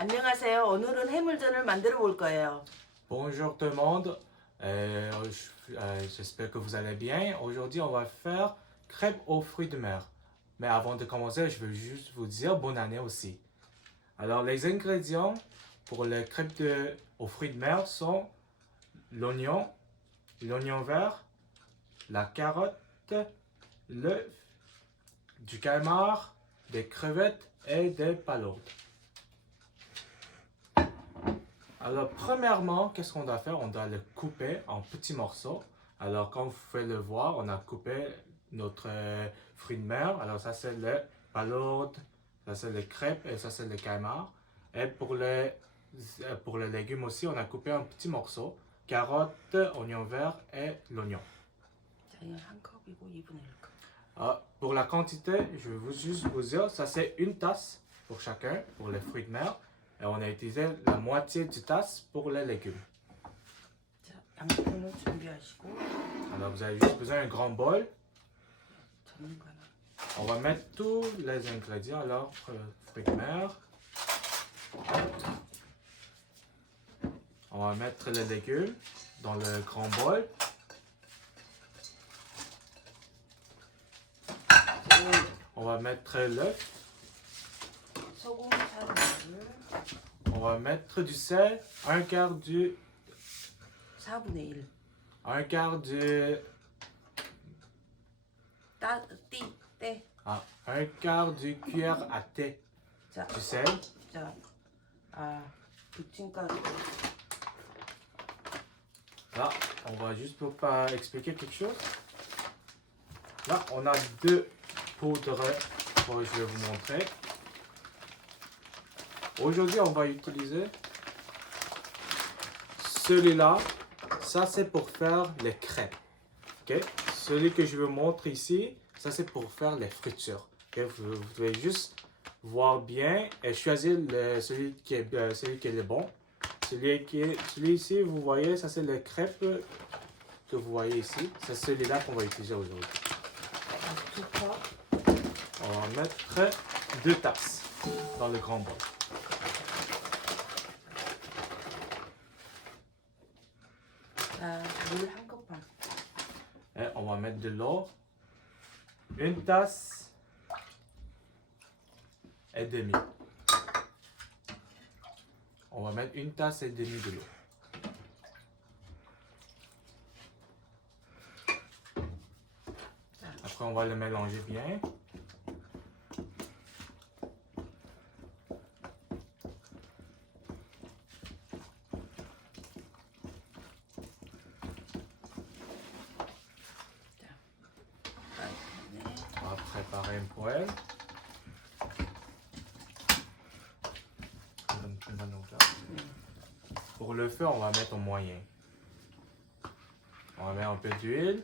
안녕하세요. 오늘은 해물전을 만들어 볼 거예요. Bonjour tout le monde. J'espère que vous allez bien. Aujourd'hui, on va faire crêpes aux fruits de mer. Mais avant de commencer, je veux juste vous dire bonne année aussi. Alors, les ingrédients pour les aux fruits de mer sont l'oignon, l'oignon vert, la carotte, l'œuf, du calmar, des crevettes et des palourdes. Alors, premièrement, qu'est-ce qu'on doit faire? On doit le couper en petits morceaux. Alors, comme vous pouvez le voir, on a coupé notre fruit de mer. Alors, ça, c'est le palourde, ça, c'est le crêpe et ça, c'est le calamar. Et pour les légumes aussi, on a coupé en petits morceaux. Carottes, oignon vert et l'oignon. 한 컵이고 2분의 1컵. Pour la quantité, je vais juste vous dire, ça, c'est une tasse pour chacun, pour les fruits de mer. Et on a utilisé la moitié du tasse pour les légumes. 자, 양푼을 준비하시고 Alors vous avez juste besoin d'un grand bol. 전문가는 On va mettre tous les ingrédients. Alors, fruits de mer. On va mettre les légumes dans le grand bol. On va mettre l'œuf. 소금, 사르를 On va mettre du sel, un quart du 4분의 1. un quart du 때. un quart du cuillère à thé 자, du sel. 자, 부침가루. Là, on va juste pour pas expliquer quelque chose. Là, on a deux poudres. Je vais vous montrer. Aujourd'hui, on va utiliser celui-là. Ça, c'est pour faire les crêpes. Okay? Celui que je vous montre ici, ça, c'est pour faire les fritures. Okay? Vous devez juste voir bien et choisir celui qui est le bon. Celui ici, vous voyez, ça, c'est les crêpes que vous voyez ici. C'est celui-là qu'on va utiliser aujourd'hui. 두 컵. On va mettre 2 tasses dans le grand bol. 자, 물 한 컵 반. Et on va mettre de l'eau. 1 tasse et demie. On va mettre 1 tasse et demie de l'eau. Après, on va le mélanger bien. On va préparer une poêle. Pour le feu, on va mettre au moyen. On va mettre un peu d'huile.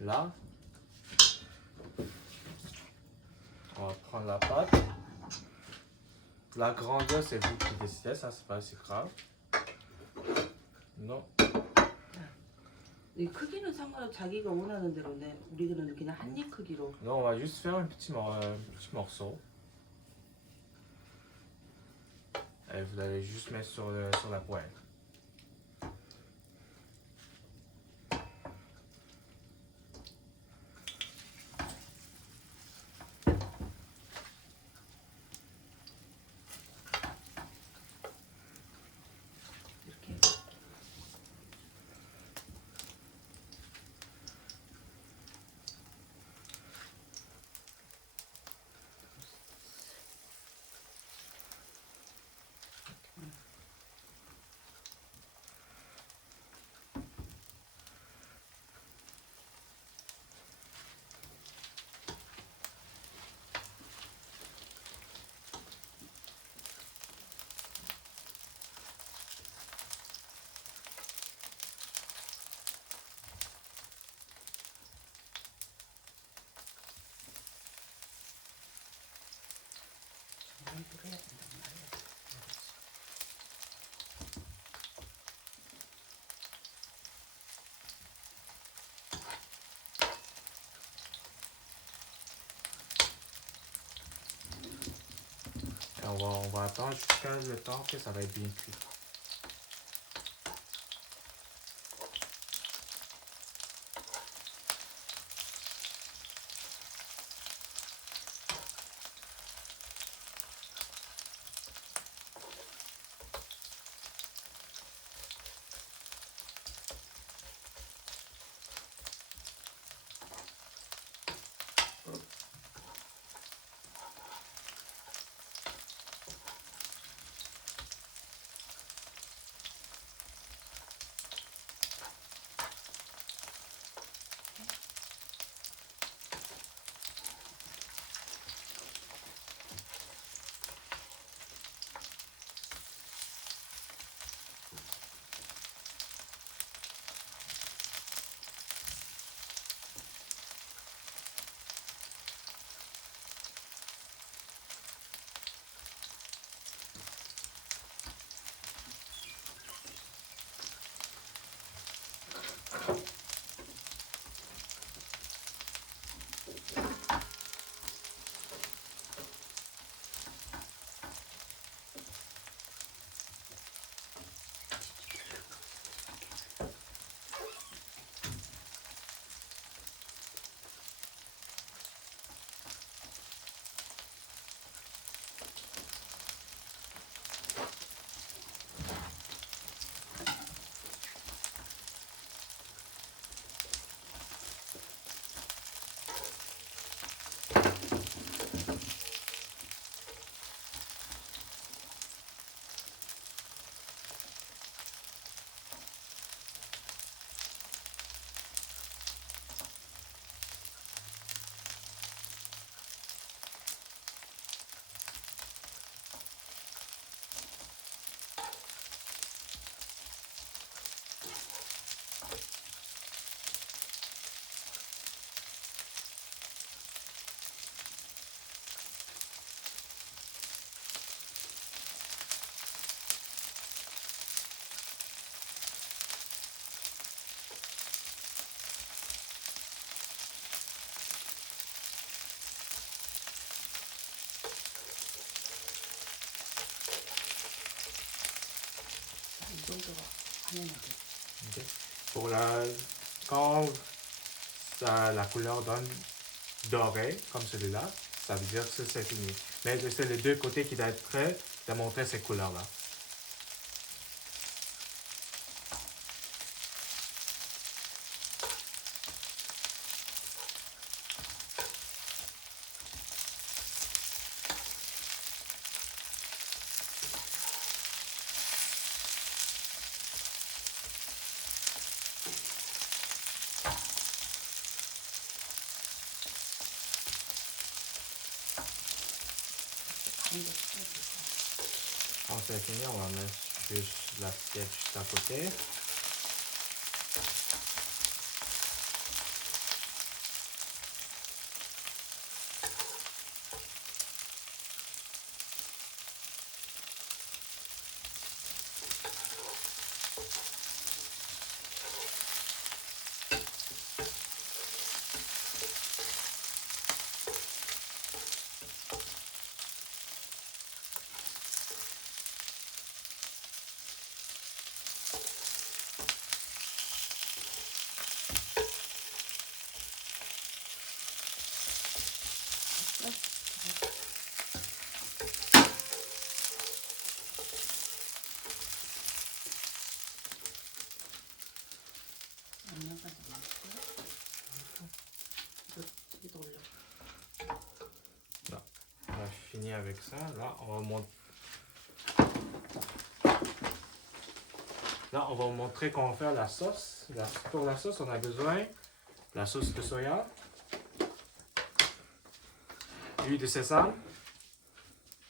Là, on va prendre la pâte. La grandeur, c'est vous qui décidez, ça c'est pas si grave. Non. 이 크기는 상관없이 자기가 원하는 대로 내. 우리는 그냥 한 입 크기로. Non, on va juste faire un petit morceau. Et vous allez juste mettre sur la poêle. 이렇게. 간수를 해야 된단 말이야. Et on va attendre jusqu'à le temps que ça va être bien cuit. 이 정도가 하면 돼. Ok. Pour la, quand la couleur donne doré, comme celui-là, ça veut dire que c'est fini. Mais c'est les deux côtés qui doivent être prêts de montrer ces couleurs-là. Quand c'est fini, on va mettre juste l'assiette juste à côté. 양념까지 넣고 이거 여기다 올려. On a fini avec ça. Là, on va vous montrer comment faire la sauce. Pour la sauce, on a besoin de la sauce de soya, l'huile de sésame,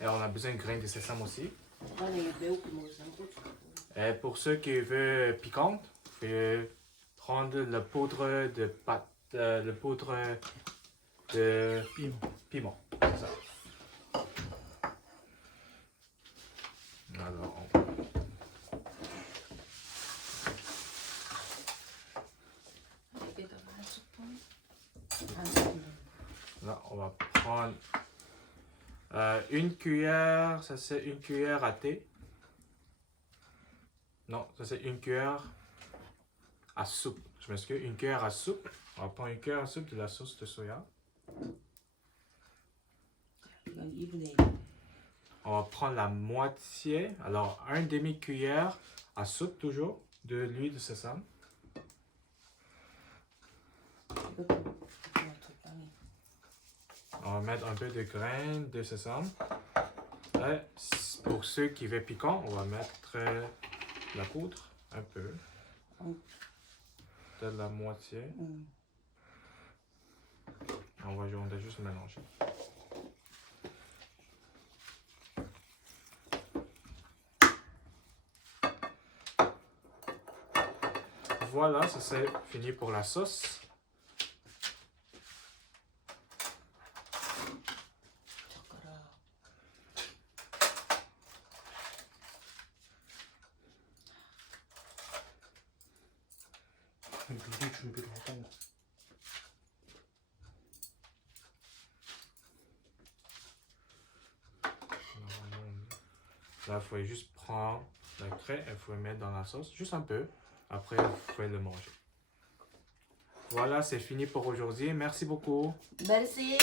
et on a besoin de grains de sésame aussi. 만약에 매우게 먹을 사람 고추. Et pour ceux qui veulent piquante, vous pouvez prendre la poudre de pâte, le poudre de piment. C'est ça. Là, on va prendre une cuillère. Ça, c'est une cuillère à thé. Non, ça, c'est une cuillère à soupe. Je m'excuse, une cuillère à soupe. On va prendre une cuillère à soupe de la sauce de soya. 이건 2분의 1. On va prendre la moitié, alors un demi-cuillère à soupe toujours, de l'huile de sésame. 이것도 그냥 적당히. On va mettre un peu de graines de sésame. Et pour ceux qui veulent piquant, on va mettre la poudre, un peu. Peut-être la moitié. On va juste mélanger. Voilà, ça c'est fini pour la sauce. 젓가락. 미리 준비를 하던 거. Là, il faut juste prendre le crème et il faut le mettre dans la sauce, juste un peu. Après, vous pouvez le manger. Voilà, c'est fini pour aujourd'hui. Merci beaucoup. Merci.